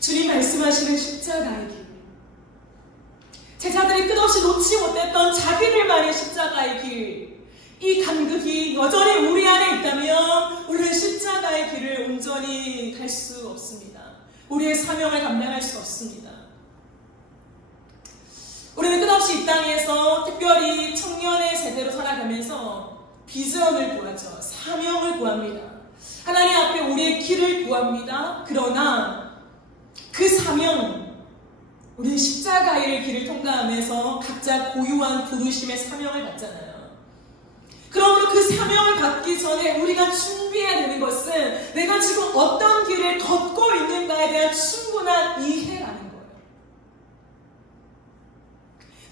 주님 말씀하시는 십자가의 길. 제자들이 끝없이 놓지 못했던 자기들만의 십자가의 길. 이 간극이 여전히 우리 안에 있다면 우리는 십자가의 길을 온전히 갈 수 없습니다. 우리의 사명을 감당할 수 없습니다. 우리는 끝없이 이 땅에서 특별히 청년의 세대로 살아가면서 비전을 구하죠. 사명을 구합니다. 하나님 앞에 우리의 길을 구합니다. 그러나 그 사명, 우리는 십자가의 길을 통과하면서 각자 고유한 부르심의 사명을 받잖아요. 그러므로 그 사명을 받기 전에 우리가 준비해야 되는 것은 내가 지금 어떤 길을 걷고 있는가에 대한 충분한 이해라는 거예요.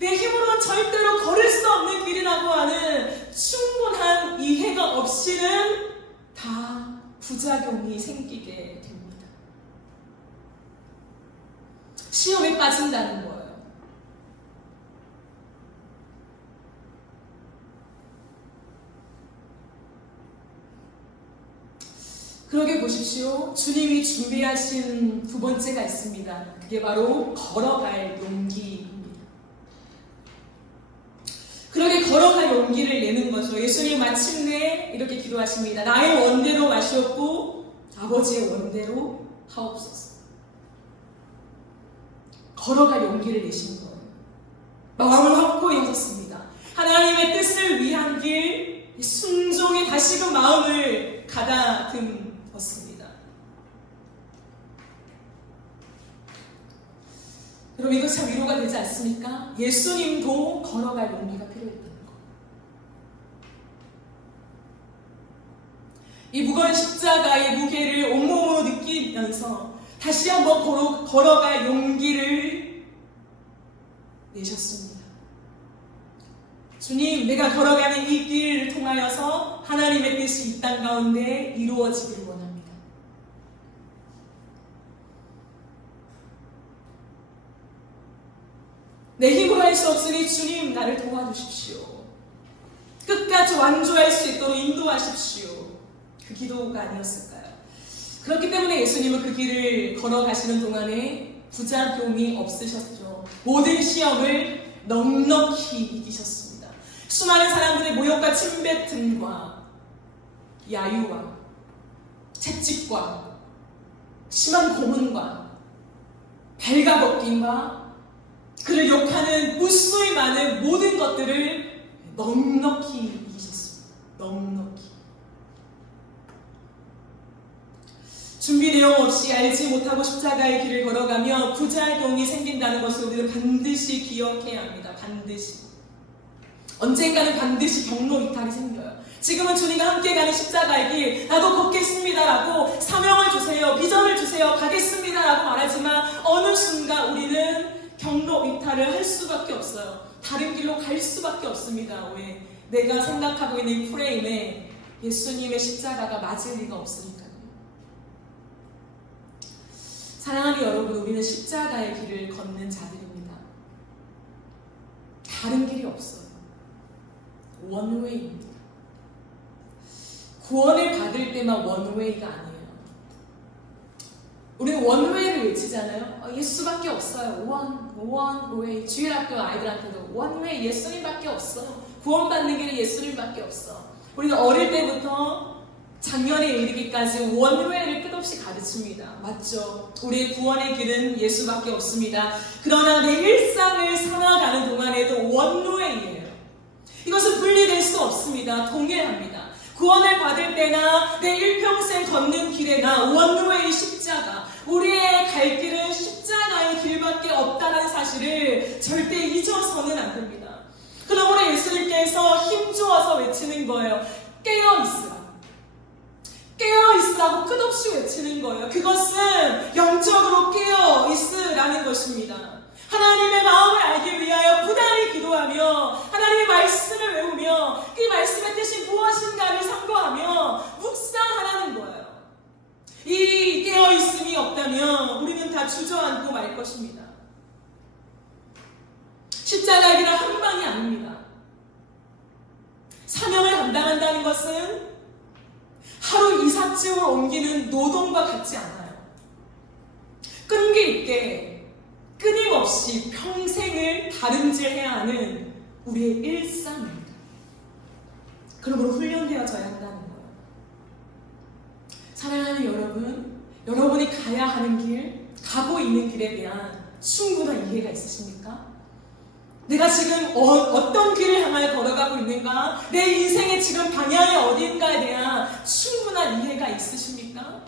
내 힘으로는 절대로 걸을 수 없는 길이라고 하는 충분한 이해가 없이는 다 부작용이 생기게 됩니다. 시험에 빠진다는 거예요. 그러게 보십시오. 주님이 준비하신 두 번째가 있습니다. 그게 바로 걸어갈 용기입니다. 그러게 걸어갈 용기를 내는 거죠. 예수님 마침내 이렇게 기도하십니다. 나의 원대로 마시옵고 아버지의 원대로 하옵소서. 걸어갈 용기를 내신 거예요. 마음을 확고히 하셨습니다. 하나님의 뜻을 위한 길, 순종에 다시금 마음을 가다듬었습니다. 여러분, 이거 참 위로가 되지 않습니까? 예수님도 걸어갈 용기가 필요했다는 거. 이 무거운 십자가의 무게를 온몸으로 느끼면서 다시 한번 걸어갈 용기를 내셨습니다. 주님, 내가 걸어가는 이 길을 통하여서 하나님의 뜻이 이 땅 가운데 이루어지기를 원합니다. 내 힘으로 할 수 없으니 주님, 나를 도와주십시오. 끝까지 완주할 수 있도록 인도하십시오. 그 기도가 아니었을까요? 그렇기 때문에 예수님은 그 길을 걸어가시는 동안에 부작용이 없으셨죠. 모든 시험을 넉넉히 이기셨습니다. 수많은 사람들의 모욕과 침뱉음과 야유와 채찍과 심한 고문과 발가벗김과 그를 욕하는 무수히 많은 모든 것들을 넉넉히 이기셨습니다. 넉넉히. 준비 내용 없이 알지 못하고 십자가의 길을 걸어가며 부작용이 생긴다는 것을 우리는 반드시 기억해야 합니다. 반드시. 언젠가는 반드시 경로 이탈이 생겨요. 지금은 주님과 함께 가는 십자가의 길, 나도 걷겠습니다라고 사명을 주세요, 비전을 주세요, 가겠습니다라고 말하지만 어느 순간 우리는 경로 이탈을 할 수밖에 없어요. 다른 길로 갈 수밖에 없습니다. 왜? 내가 생각하고 있는 프레임에 예수님의 십자가가 맞을 리가 없으니까요. 사랑하는 여러분, 우리는 십자가의 길을 걷는 자들입니다. 다른 길이 없어요. 원웨이입니다. 구원을 받을 때만 원웨이가 아니에요. 우리는 원웨이를 외치잖아요. 예수밖에 없어요. 원웨이. 주일학교 아이들한테도 원웨이, 예수님밖에 없어. 구원받는 길은 예수님밖에 없어. 우리는 어릴 때부터 작년에 이르기까지 원웨이를 끝없이 가르칩니다. 맞죠? 우리의 구원의 길은 예수밖에 없습니다. 그러나 내 일상을 살아가는 동안에도 원웨이예요. 이것은 분리될 수 없습니다. 동일합니다. 구원을 받을 때나 내 일평생 걷는 길에나 원웨이 십자가, 우리의 갈 길은 십자가의 길밖에 없다는 사실을 절대 잊어서는 안 됩니다. 그러므로 예수님께서 힘주어서 외치는 거예요. 깨어있으라. 깨어있으라고 끝없이 외치는 거예요. 그것은 영적으로 깨어있으라는 것입니다. 하나님의 마음을 알기 위하여 부단히 기도하며 하나님의 말씀을 외우며 그 말씀의 뜻이 무엇인가를 상고하며 묵상하라는 거예요. 이 깨어있음이 없다면 우리는 다 주저앉고 말 것입니다. 십자가의 길은 한 방이 아닙니다. 사명을 감당한다는 것은 하루 이삿짐을 옮기는 노동과 같지 않아요. 끈기 있게 끊임없이 평생을 다름질해야 하는 우리의 일상입니다. 그러므로 훈련되어져야 한다는 거예요. 사랑하는 여러분, 여러분이 가야 하는 길, 가고 있는 길에 대한 충분한 이해가 있으십니까? 내가 지금 어떤 길을 향하여 걸어가고 있는가? 내 인생의 지금 방향이 어딘가에 대한 충분한 이해가 있으십니까?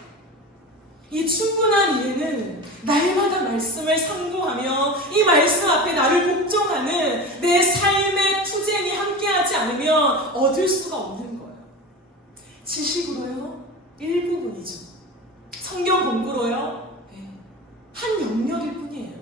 이 충분한 이해는 날마다 말씀을 상고하며 이 말씀 앞에 나를 복종하는 내 삶의 투쟁이 함께하지 않으면 얻을 수가 없는 거예요. 지식으로요? 일부분이죠. 성경 공부로요? 네. 한 영역일 뿐이에요.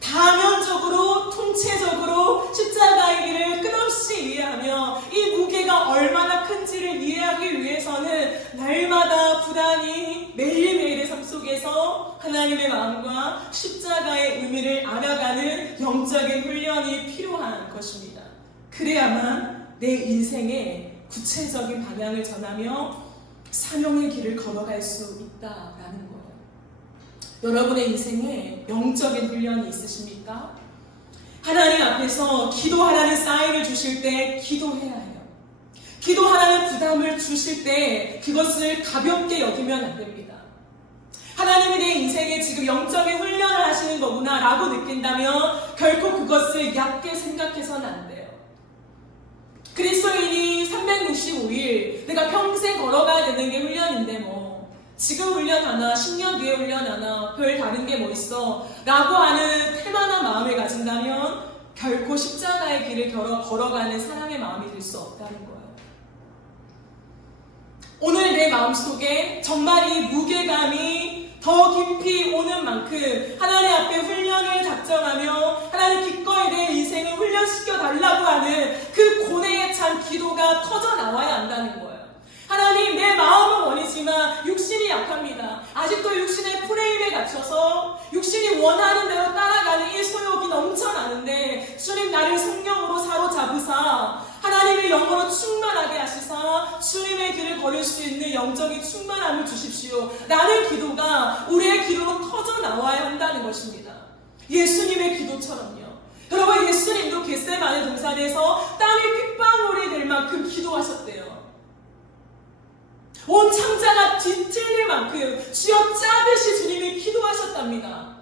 다면적으로 통체적으로 십자가의 길을 끝없이 이해하며 이 무게가 얼마나 큰지를 이해하기 위해서는 날마다 부단히 매일매일의 삶 속에서 하나님의 마음과 십자가의 의미를 알아가는 영적인 훈련이 필요한 것입니다. 그래야만 내 인생의 구체적인 방향을 전하며 사명의 길을 걸어갈 수 있다라는 거예요. 여러분의 인생에 영적인 훈련이 있으십니까? 하나님 앞에서 기도하라는 사인을 주실 때 기도해야 해요. 기도하라는 부담을 주실 때 그것을 가볍게 여기면 안 됩니다. 하나님이 내 인생에 지금 영적인 훈련을 하시는 거구나 라고 느낀다면 결코 그것을 얕게 생각해서는 안 돼요. 그리스도인이 365일 내가 평생 걸어가야 되는 게 훈련인데 뭐 지금 훈련하나 10년 뒤에 훈련하나 별 다른 게 뭐 있어 라고 하는 태만한 마음을 가진다면 결코 십자가의 길을 걸어가는 사람의 마음이 될 수 없다는 거예요. 오늘 내 마음속에 정말 이 무게감이 더 깊이 오는 만큼 하나님 앞에 훈련을 작정하며 하나님 기꺼이 내 인생을 훈련시켜 달라고 하는 그 고뇌에 찬 기도가 터져 나와야 한다는 거예요. 하나님, 내 마음은 원이지만 육신이 약합니다. 아직도 육신의 프레임에 갇혀서 육신이 원하는 대로 따라가는 이 소욕이 넘쳐나는데 주님, 나를 성령으로 사로잡으사 하나님의 영으로 충만하게 하시사 주님의 길을 걸을 수 있는 영적인 충만함을 주십시오 라는 기도가 우리의 기도로 터져 나와야 한다는 것입니다. 예수님의 기도처럼요. 여러분, 예수님도 겟세마네 동산에서 땀이 핏방울이 될 만큼 기도하셨대요. 온 창자가 뒤틀릴 만큼 쥐어 짜듯이 주님이 기도하셨답니다.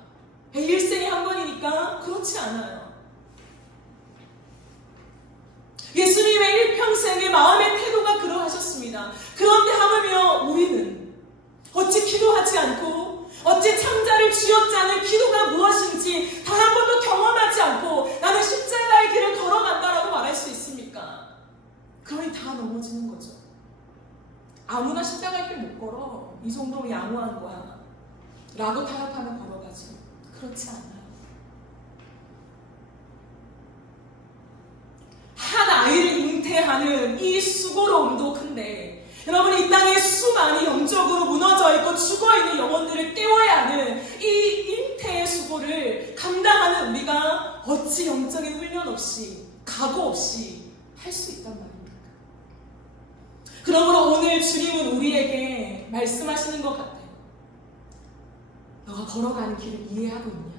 일생에 한 번이니까 그렇지 않아요. 예수님의 일평생의 마음의 태도가 그러하셨습니다. 그런데 하물며 우리는 어찌 기도하지 않고 어찌 창자를 쥐어짜는 기도가 무엇인지 단 한 번도 경험하지 않고 나는 십자가의 길을 걸어간다라고 말할 수 있습니까? 그러니 다 넘어지는 거죠. 아무나 십자가의 길 못 걸어. 이 정도면 양호한 거야 라고 타협하면 걸어가지. 그렇지 않아요. 한 아이를 잉태하는 이 수고로움도 큰데 여러분, 이 땅에 수많이 영적으로 무너져 있고 죽어있는 영혼들을 깨워야 하는 이 잉태의 수고를 감당하는 우리가 어찌 영적인 훈련 없이 각오 없이 할 수 있단 말입니까? 그러므로 오늘 주님은 우리에게 말씀하시는 것 같아요. 너가 걸어가는 길을 이해하고 있냐?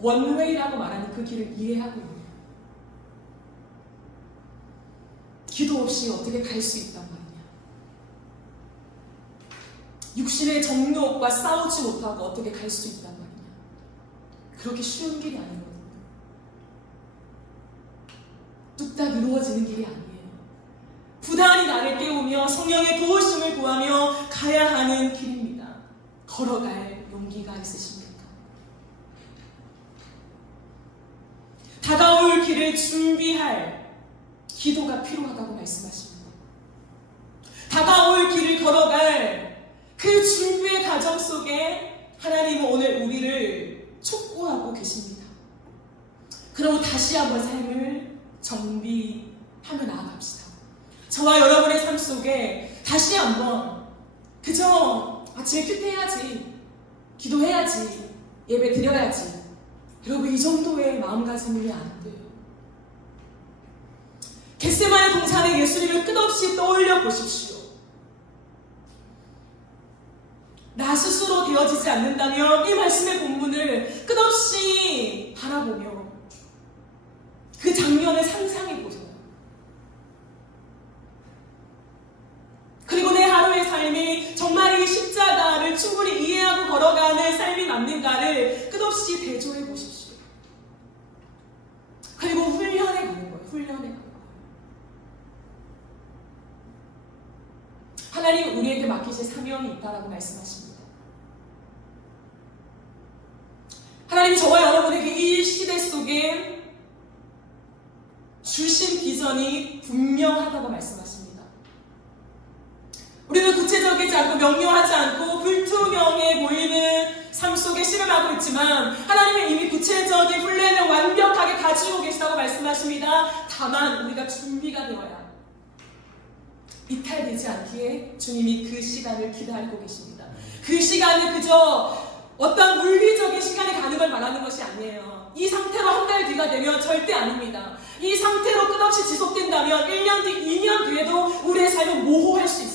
원웨이라고 말하는 그 길을 이해하고 있냐? 기도 없이 어떻게 갈 수 있단 말이냐? 육신의 정욕과 싸우지 못하고 어떻게 갈 수 있단 말이냐? 그렇게 쉬운 길이 아니거든요. 뚝딱 이루어지는 길이 아니에요. 부단히 나를 깨우며 성령의 도우심을 구하며 가야 하는 길입니다. 걸어갈 용기가 있으십니까? 다가올 길을 준비할 기도가 필요하다고 말씀하십니다. 다가올 길을 걸어갈 그 준비의 과정 속에 하나님은 오늘 우리를 촉구하고 계십니다. 그럼 다시 한번 삶을 정비하며 나아갑시다. 저와 여러분의 삶 속에 다시 한번 그저 아침에 큐트해야지, 기도해야지, 예배 드려야지, 여러분 이 정도의 마음가짐이 안 돼요. 겟세마네 동산의 예수님을 끝없이 떠올려 보십시오. 나 스스로 되어지지 않는다면 이 말씀의 본문을 끝없이 바라보며 그 장면을 상상해 보세요. 그리고 내 하루의 삶이 정말 이 십자가를 충분히 이해하고 걸어가는 삶이 맞는가를 끝없이 대조해 보십시오. 그리고 훈련해 가는 거예요. 훈련해 가는 거예요. 하나님 우리에게 맡기실 사명이 있다라고 말씀하십니다. 하나님 저와 여러분에게 이 시대 속에 주신 비전이 분명하다고 말씀하십니다. 우리는 구체적이지 않고 명료하지 않고 불투명해 보이는 삶 속에 씨름하고 있지만 하나님은 이미 구체적인 플랜을 완벽하게 가지고 계시다고 말씀하십니다. 다만 우리가 준비가 되어야 이탈되지 않기에 주님이 그 시간을 기다리고 계십니다. 그 시간은 그저 어떤 물리적인 시간이 가는 걸 말하는 것이 아니에요. 이 상태로 한 달 뒤가 되면 절대 아닙니다. 이 상태로 끝없이 지속된다면 1년 뒤, 2년 뒤에도 우리의 삶은 모호할 수 있습니다.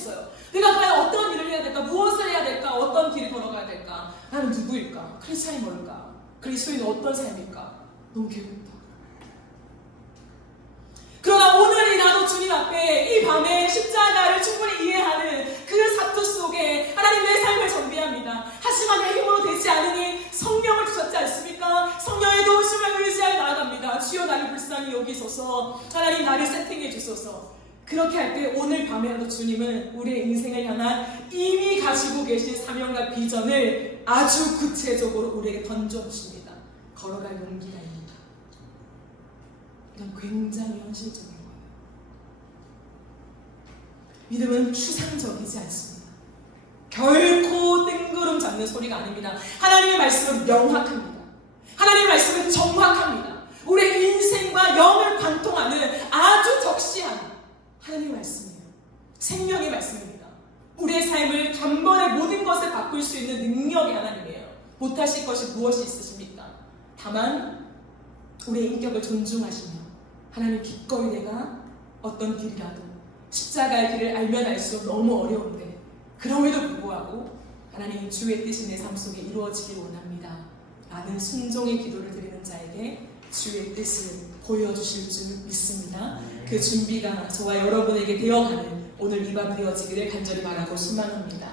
그리스도인은 어떤 삶일까? 너무 괴롭다. 그러나 오늘이라도 주님 앞에 이 밤에 십자가를 충분히 이해하는 그 사투 속에 하나님 내 삶을 정비합니다. 하지만 내 힘으로 되지 않으니 성령을 주셨지 않습니까? 성령의 도우심을 의지하여 나아갑니다. 주여 나를 불쌍히 여기소서. 하나님 나를 세팅해 주소서. 그렇게 할 때 오늘 밤에라도 주님은 우리의 인생을 향한 이미 가지고 계신 사명과 비전을 아주 구체적으로 우리에게 던져주십니다. 걸어갈 용기가 있는 이건 굉장히 현실적인 거예요. 믿음은 추상적이지 않습니다. 결코 뜬구름 잡는 소리가 아닙니다. 하나님의 말씀은 명확합니다. 하나님의 말씀은 정확합니다. 우리의 인생과 영을 관통하는 아주 적시한 하나님의 말씀이에요. 생명의 말씀입니다. 우리의 삶을 단번에 모든 것을 바꿀 수 있는 능력이 하나님이에요. 못하실 것이 무엇이 있으십니까? 다만 우리의 인격을 존중하시며 하나님 기꺼이 내가 어떤 길이라도 십자가의 길을 알면 알수록 너무 어려운데 그럼에도 불구하고 하나님 주의 뜻이 내 삶 속에 이루어지길 원합니다 라는 순종의 기도를 드리는 자에게 주의 뜻을 보여주실 줄 믿습니다. 그 준비가 저와 여러분에게 되어가는 오늘 이 밤 되어지기를 간절히 바라고 소망합니다.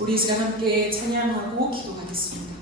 우리 이 시간 함께 찬양하고 기도하겠습니다.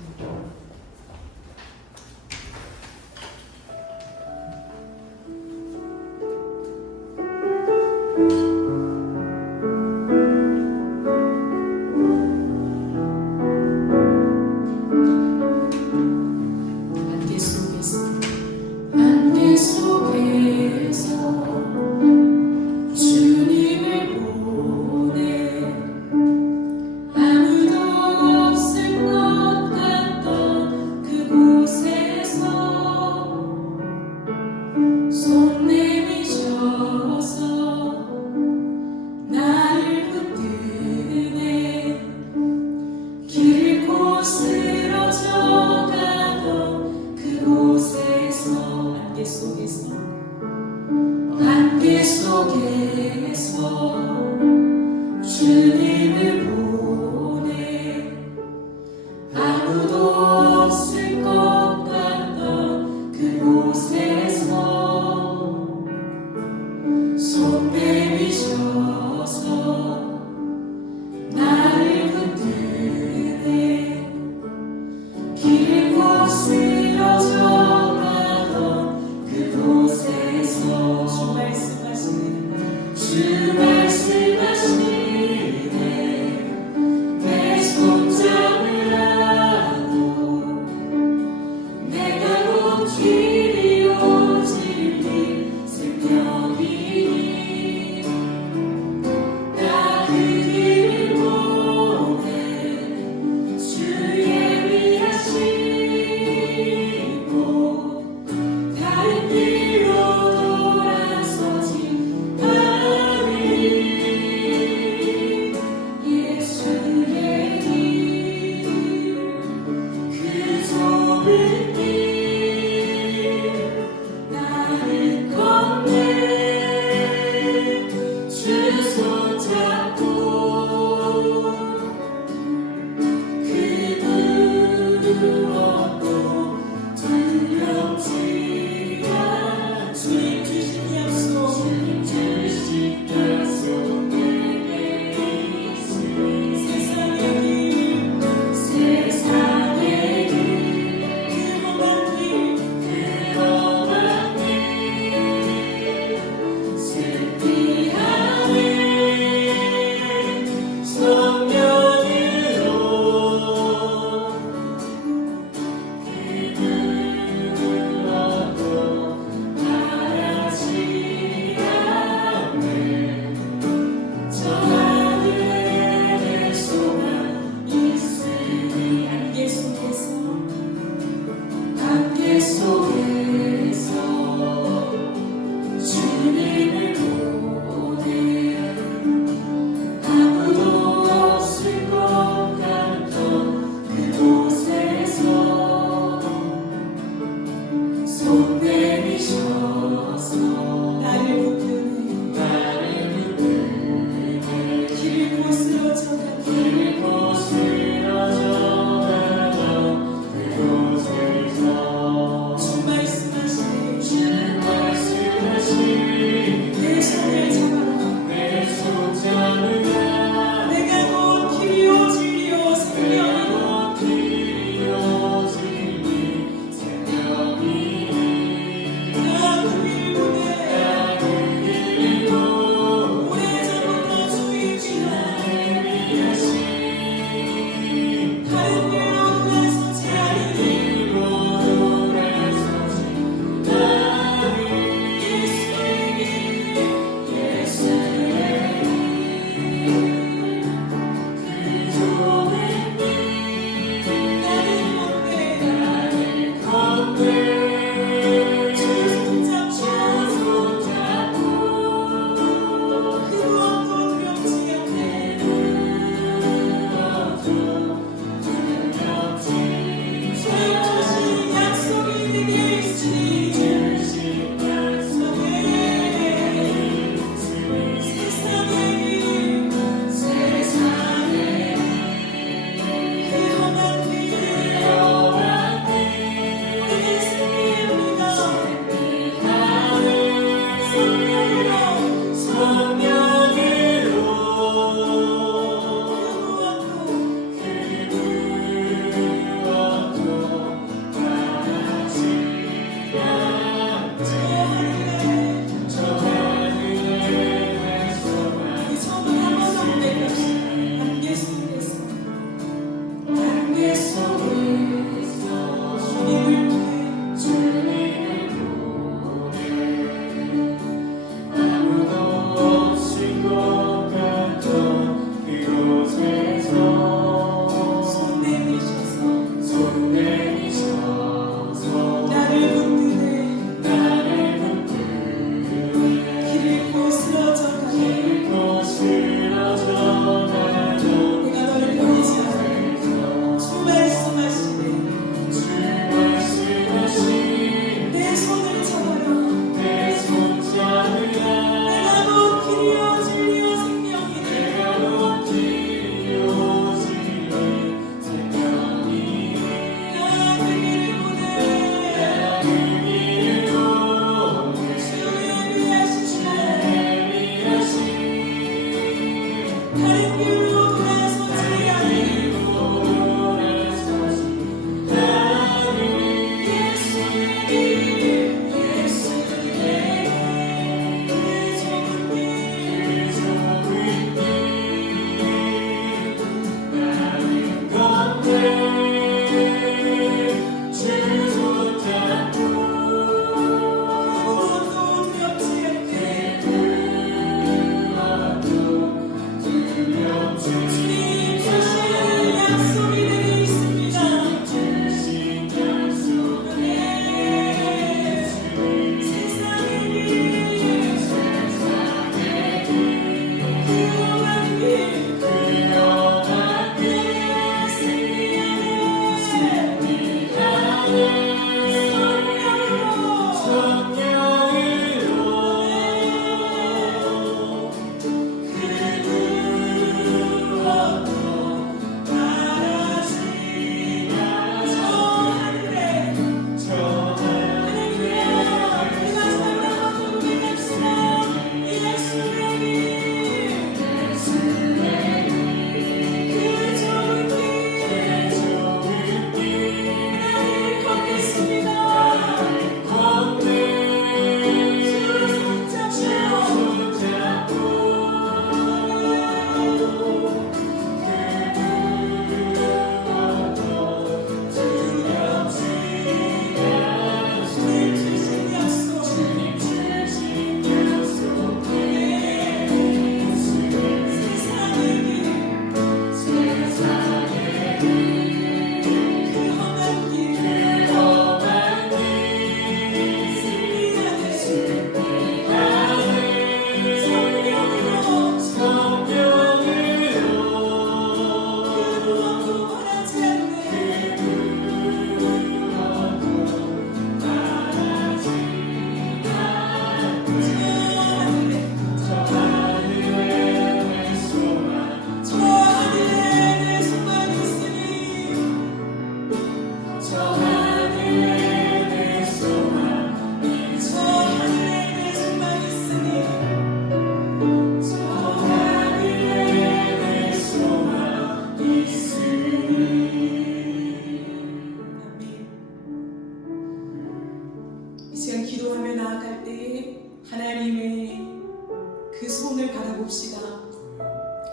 그 손을 바라봅시다.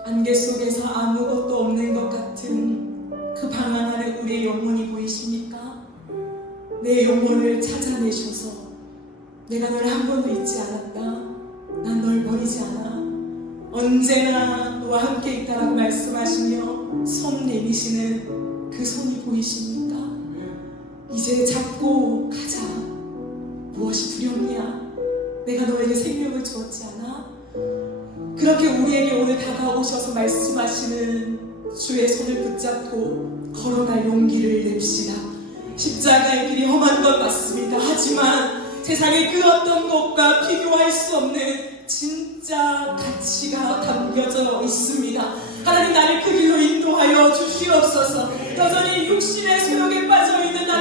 안개 속에서 아무것도 없는 것 같은 그 방 안에 우리의 영혼이 보이십니까? 내 영혼을 찾아내셔서 내가 너를 한 번도 잊지 않았다. 난 널 버리지 않아. 언제나 너와 함께 있다라고 말씀하시며 손 내미시는 그 손이 보이십니까? 이제 잡고 가자. 무엇이 두렵냐? 내가 너에게 생명을 주었지 않아? 그렇게 우리에게 오늘 다가오셔서 말씀하시는 주의 손을 붙잡고 걸어갈 용기를 냅시다. 십자가의 길이 험한 건 맞습니다. 하지만 세상의 그 어떤 것과 비교할 수 없는 진짜 가치가 담겨져 있습니다. 하나님 나를 그 길로 인도하여 주시옵소서. 여전히 육신의 소욕에 빠져있는 나를